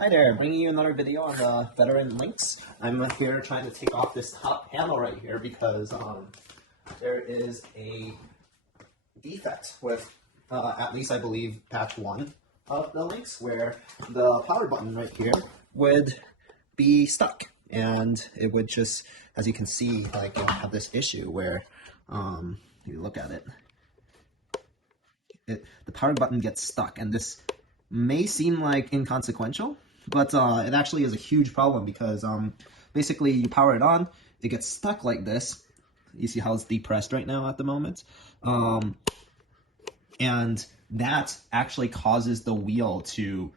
Hi there, bringing you another video on the Veteran Lynx. I'm here trying to take off this top panel right here because there is a defect with, at least I believe, patch 1 of the Lynx, where the power button right here would be stuck. And it would just, as you can see, like have this issue where, if you look at it, the power button gets stuck, and this may seem like inconsequential, but it actually is a huge problem because basically you power it on, it gets stuck like this. You see how it's depressed right now at the moment, and that actually causes the wheel to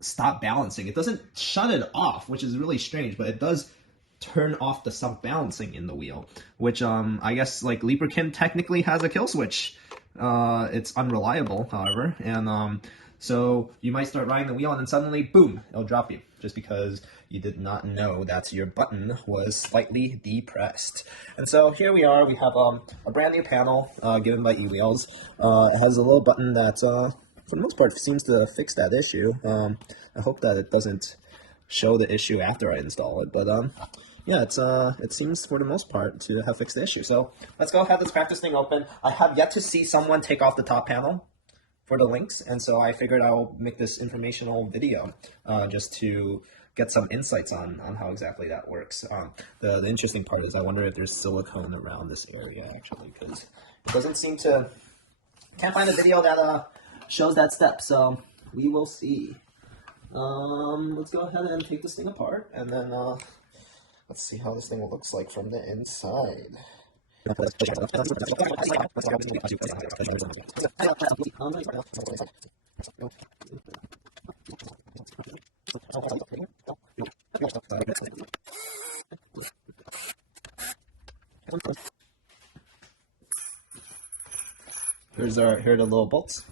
stop balancing. It doesn't shut it off, which is really strange, but it does turn off the self-balancing in the wheel, which I guess like lubricant technically has a kill switch. It's unreliable, however, and so you might start riding the wheel and then suddenly, boom, it'll drop you, just because you did not know that your button was slightly depressed. And so here we are, we have a brand new panel given by ewheels. It has a little button that, for the most part, seems to fix that issue. I hope that it doesn't show the issue after I install it, but yeah, it seems for the most part to have fixed the issue. So let's go ahead, let's crack this thing open. I have yet to see someone take off the top panel for the Lynx, and so I figured I'll make this informational video just to get some insights on how exactly that works. The interesting part is I wonder if there's silicone around this area actually, because it doesn't seem to, can't find a video that shows that step, so we will see. Let's go ahead and take this thing apart, and then let's see how this thing looks like from the inside. Here are the little bolts.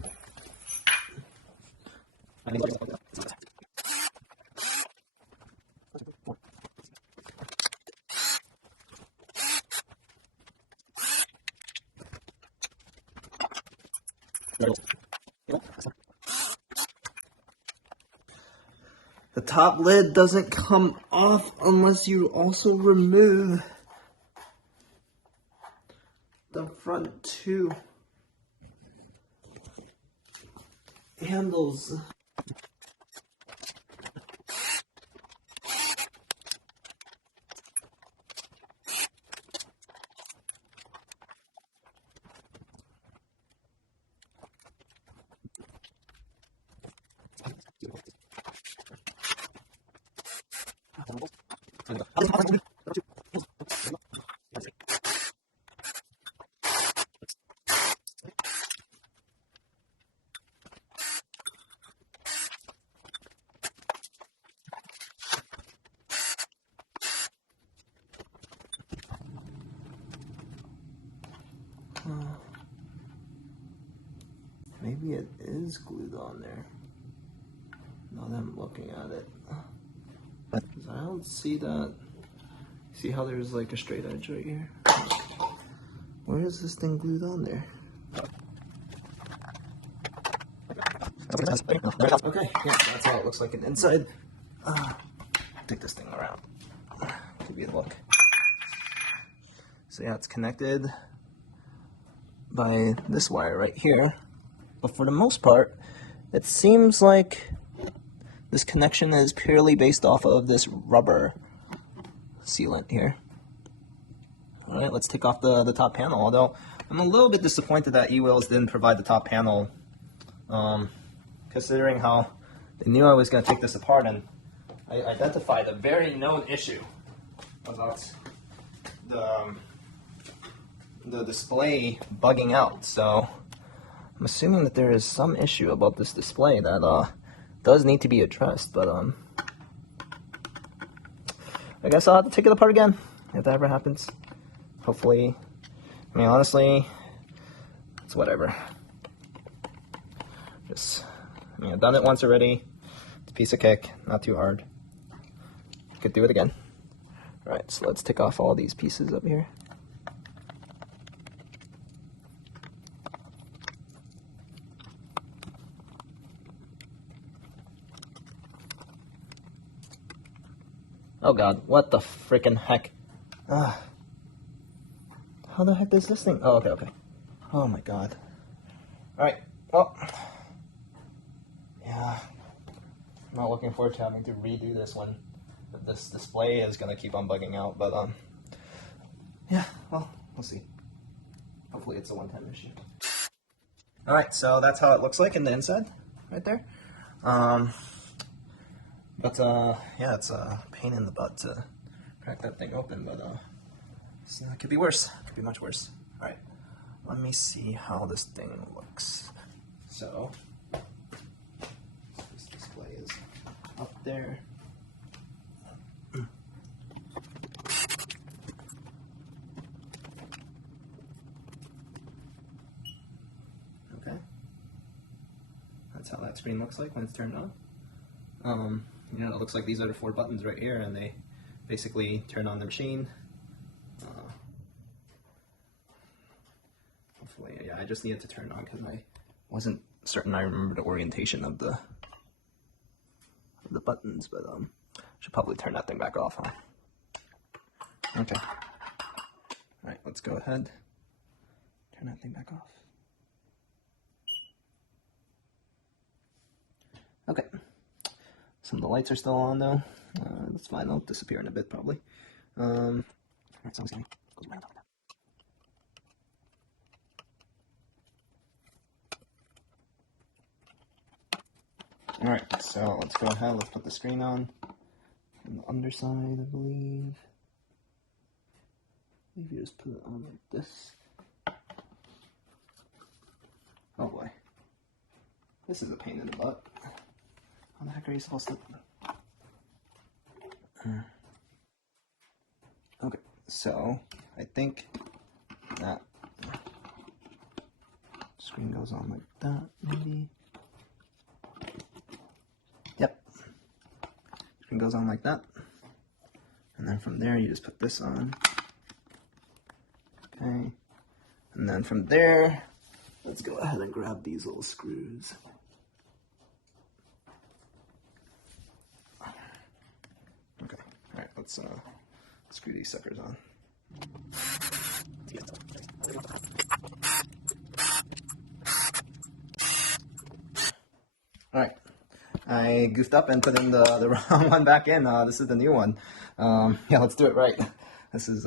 The top lid doesn't come off unless you also remove the front two handles. Maybe it is glued on there. Now that I'm looking at it, I don't see that. See how there's like a straight edge right here? Where is this thing glued on there? Okay, yeah, that's how it looks like inside. Take this thing around. Give you a look. So yeah, it's connected by this wire right here. But for the most part, it seems like this connection is purely based off of this rubber sealant here. All right, let's take off the top panel, although I'm a little bit disappointed that ewheels didn't provide the top panel, considering how they knew I was going to take this apart, and I identified a very known issue about the display bugging out. So I'm assuming that there is some issue about this display that does need to be addressed, but I guess I'll have to take it apart again if that ever happens. Hopefully, I mean, honestly, it's whatever. I mean, I've done it once already. It's a piece of cake, not too hard. Could do it again. All right, so let's take off all these pieces up here. Oh god, what the freaking heck? How the heck is this thing? Oh, okay. Oh my god. Alright, well, yeah, I'm not looking forward to having to redo this one. But this display is gonna keep on bugging out, but yeah, well, we'll see. Hopefully it's a one-time issue. Alright, so that's how it looks like in the inside, right there. But yeah, it's a pain in the butt to crack that thing open, but it could be worse. It could be much worse. Alright, let me see how this thing looks. So, this display is up there. Okay. That's how that screen looks like when it's turned on. You know, it looks like these are the 4 buttons right here, and they basically turn on the machine. Hopefully, yeah, I just needed to turn on because I wasn't certain I remember the orientation of the buttons, but should probably turn that thing back off, huh? Okay. All right, let's go ahead. Turn that thing back off. Okay. Some of the lights are still on though. That's fine. They'll disappear in a bit probably. Alright, so goes right on top of that. Alright, so let's go ahead. Let's put the screen on. On the underside, I believe. Maybe you just put it on like this. Oh boy. This is a pain in the butt. How the heck are you supposed to... Okay, so I think that screen goes on like that, maybe. Yep. Screen goes on like that. And then from there, you just put this on. Okay. And then from there, let's go ahead and grab these little screws. Okay, all right, let's screw these suckers on. All right, I goofed up and put in the wrong one back in. This is the new one. Yeah, let's do it right. This is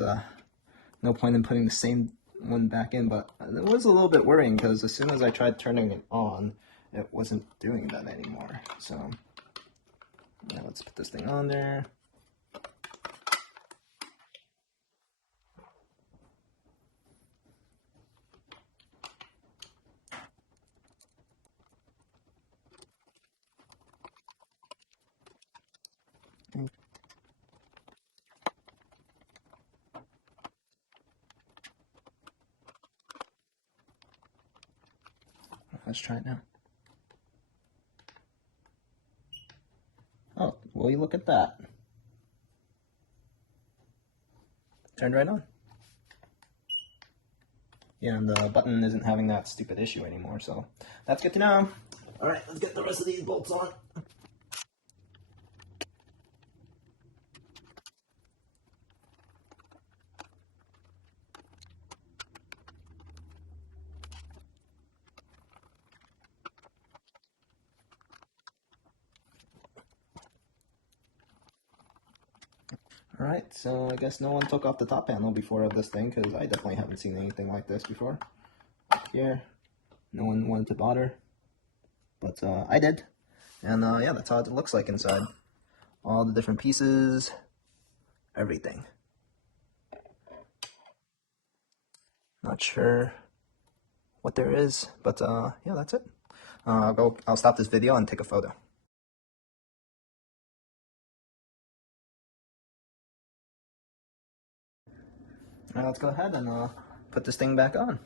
no point in putting the same one back in, but it was a little bit worrying because as soon as I tried turning it on, it wasn't doing that anymore. So yeah, let's put this thing on there. Let's try it now. Oh, will you look at that? Turned right on. Yeah, and the button isn't having that stupid issue anymore, so that's good to know. All right, let's get the rest of these bolts on. All right, so I guess no one took off the top panel before of this thing, because I definitely haven't seen anything like this before. Here, no one wanted to bother, but I did. And yeah, that's how it looks like inside. All the different pieces, everything. Not sure what there is, but yeah, that's it. I'll stop this video and take a photo. All right, let's go ahead and put this thing back on.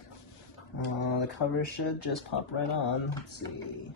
The cover should just pop right on. Let's see.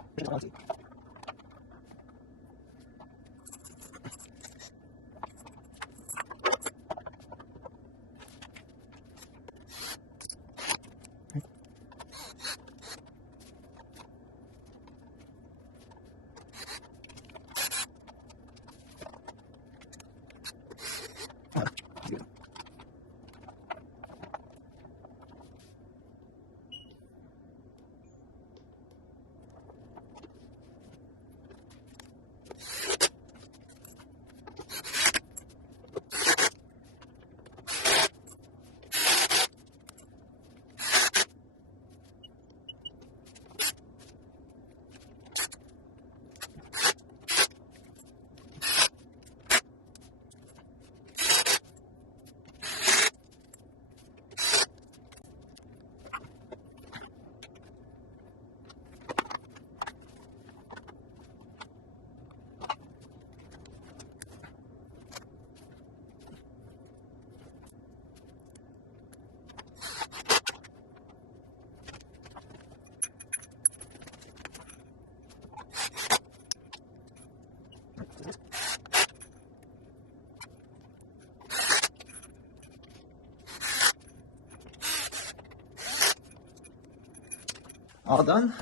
all done,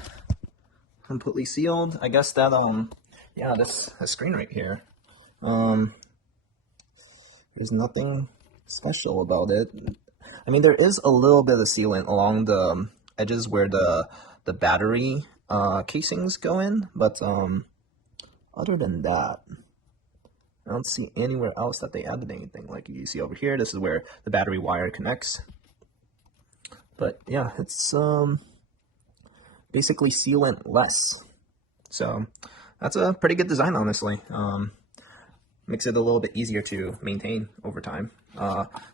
completely sealed. I guess that yeah, this screen right here, there's nothing special about it. I mean, there is a little bit of sealant along the edges where the battery casings go in, but other than that, I don't see anywhere else that they added anything. Like you see over here, this is where the battery wire connects. But yeah, it's basically sealant less. So that's a pretty good design, honestly. Makes it a little bit easier to maintain over time.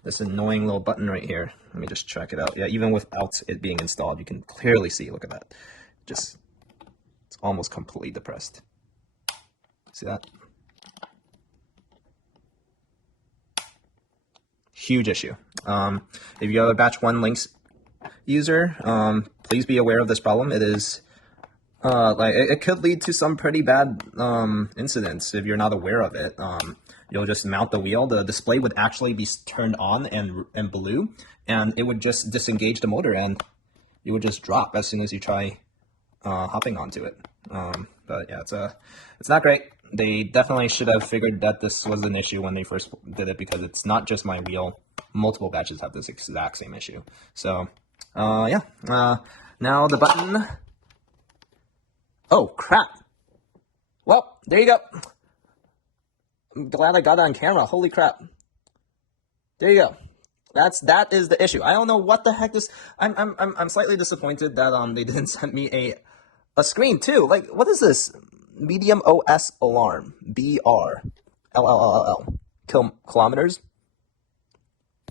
This annoying little button right here, let me just check it out. Yeah, even without it being installed, you can clearly see, look at that. Just, it's almost completely depressed. See that? Huge issue. If you're a batch 1 Lynx user, please be aware of this problem. It is like it could lead to some pretty bad incidents if you're not aware of it. You'll just mount the wheel, the display would actually be turned on and blue, and it would just disengage the motor, and you would just drop as soon as you try hopping onto it. But yeah, it's not great. They definitely should have figured that this was an issue when they first did it, because it's not just my wheel. Multiple batches have this exact same issue. So yeah, now the button. Oh crap! Well, there you go. I'm glad I got it on camera. Holy crap! There you go. That is the issue. I don't know what the heck this. I'm slightly disappointed that they didn't send me a screen too. Like, what is this? Medium OS alarm. BR. LLLL. Kilometers.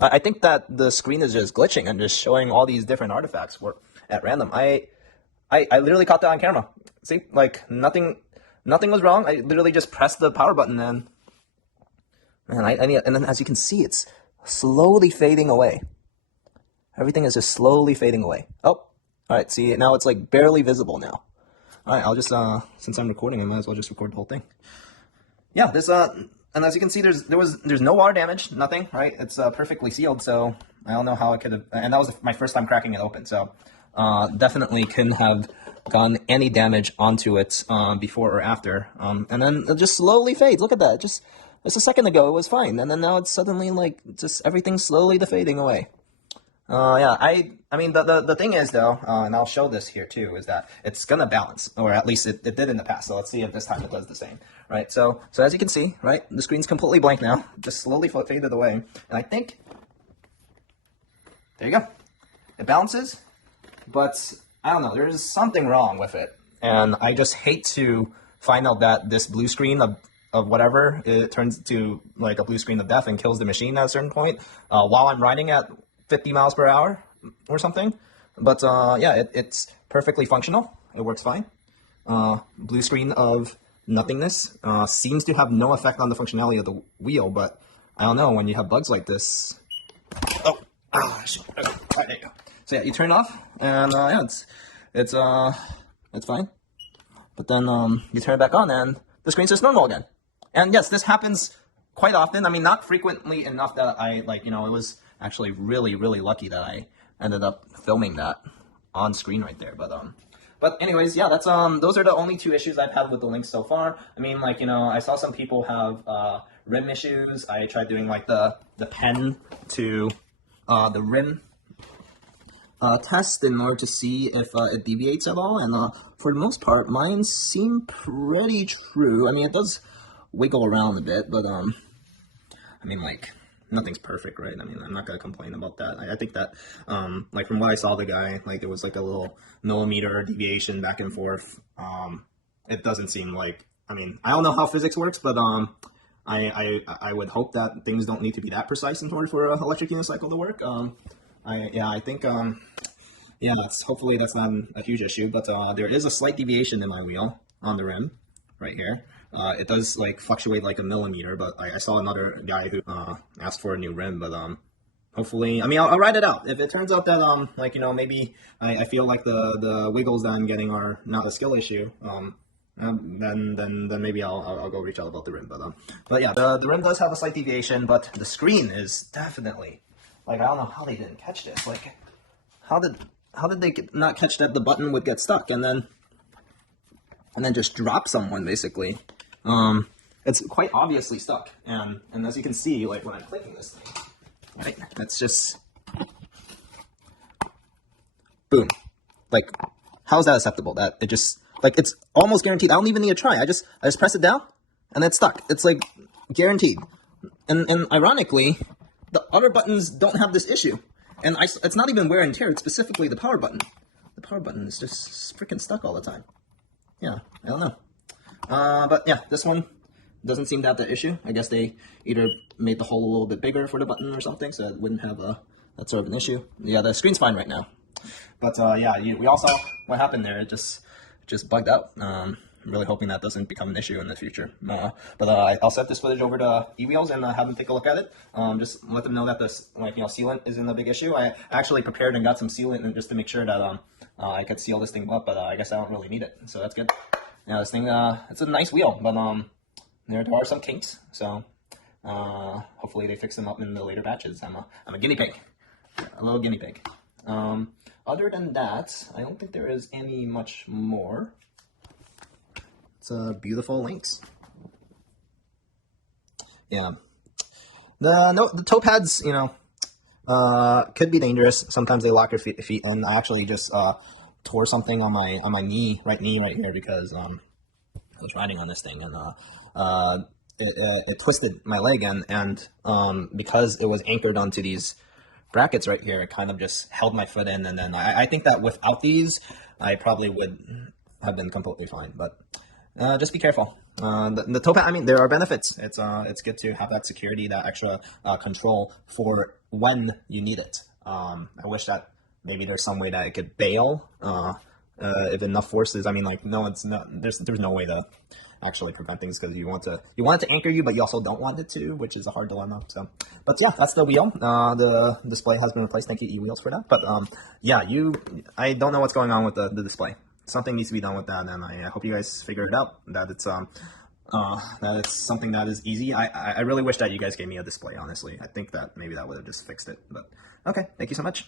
I think that the screen is just glitching and just showing all these different artifacts at random. I literally caught that on camera. See, like nothing was wrong. I literally just pressed the power button and and then as you can see, it's slowly fading away. Everything is just slowly fading away. Oh, all right. See, now it's like barely visible now. All right, I'll just since I'm recording, I might as well just record the whole thing. Yeah, this and as you can see, there's no water damage, nothing, right? It's perfectly sealed, so I don't know how it could have, and that was my first time cracking it open, so definitely couldn't have gotten any damage onto it before or after. And then it just slowly fades. Look at that. Just a second ago, it was fine, and then now it's suddenly like just everything slowly fading away. Yeah, I mean, the thing is though, and I'll show this here too, is that it's gonna balance, or at least it did in the past. So let's see if this time it does the same, right? So as you can see, right, the screen's completely blank now, just slowly faded away, and I think there you go, it balances, but I don't know, there's something wrong with it, and I just hate to find out that this blue screen of whatever, it turns to like a blue screen of death and kills the machine at a certain point while I'm riding at 50 miles per hour or something. But yeah, it's perfectly functional. It works fine. Blue screen of nothingness seems to have no effect on the functionality of the wheel, but I don't know, when you have bugs like this. Oh, shit. Okay. All right, there you go. So yeah, you turn it off, and yeah, it's fine. But then you turn it back on, and the screen's just normal again. And yes, this happens quite often. I mean, not frequently enough that I, like, you know, it was actually really, really lucky that I ended up filming that on screen right there. But anyways, yeah, that's those are the only two issues I've had with the Lynx so far. I mean, like, you know, I saw some people have rim issues. I tried doing like the pen to the rim test in order to see if it deviates at all, and for the most part, mine seem pretty true. I mean, it does wiggle around a bit, but I mean, like, nothing's perfect, right? I mean, I'm not gonna complain about that. I think that like from what I saw the guy, like there was like a little millimeter deviation back and forth. It doesn't seem like, I mean, I don't know how physics works, but I would hope that things don't need to be that precise in order for an electric unicycle to work. I think yeah, hopefully that's not a huge issue, but there is a slight deviation in my wheel on the rim right here. It does like fluctuate like a millimeter, but I saw another guy who asked for a new rim, but hopefully, I mean, I'll ride it out. If it turns out that like, you know, maybe I feel like the wiggles that I'm getting are not a skill issue, then maybe I'll go reach out about the rim. But yeah, the rim does have a slight deviation, but the screen is definitely, like, I don't know how they didn't catch this. Like, how did how did they not catch that the button would get stuck and then just drop someone basically? It's quite obviously stuck, and as you can see, like when I'm clicking this thing, right, that's just boom. Like, how is that acceptable? That it just, like, it's almost guaranteed. I don't even need to try. I just press it down, and it's stuck. It's like guaranteed. And ironically, the other buttons don't have this issue. And it's not even wear and tear. It's specifically the power button. The power button is just freaking stuck all the time. Yeah, I don't know. But yeah, this one doesn't seem to have that issue. I guess they either made the hole a little bit bigger for the button or something, so it wouldn't have that sort of an issue. Yeah, the screen's fine right now. But yeah, we all saw what happened there. It just bugged out. I'm really hoping that doesn't become an issue in the future. But I'll set this footage over to ewheels and have them take a look at it. Just let them know that this, like, sealant isn't a big issue. I actually prepared and got some sealant and just to make sure that I could seal this thing up, but I guess I don't really need it, so that's good. Yeah, this thing, it's a nice wheel, but there are some kinks, so hopefully they fix them up in the later batches. I'm a guinea pig, a little guinea pig. Other than that, I don't think there is any much more. It's a beautiful Lynx. Yeah. The toe pads, could be dangerous. Sometimes they lock your feet in. I actually just tore something on my knee right here because I was riding on this thing and it twisted my leg and because it was anchored onto these brackets right here, it kind of just held my foot in, and then I think that without these, I probably would have been completely fine. But just be careful. The toe pad, I mean, there are benefits. It's good to have that security, that extra control for when you need it. I wish that maybe there's some way that it could bail if enough forces. I mean, like, no, it's not. There's no way to actually prevent things because you want it to anchor you, but you also don't want it to, which is a hard dilemma. So, but yeah, that's the wheel. The display has been replaced. Thank you, ewheels, for that. But yeah, I don't know what's going on with the display. Something needs to be done with that, and I hope you guys figure it out. That it's something that is easy. I really wish that you guys gave me a display. Honestly, I think that maybe that would have just fixed it. But okay, thank you so much.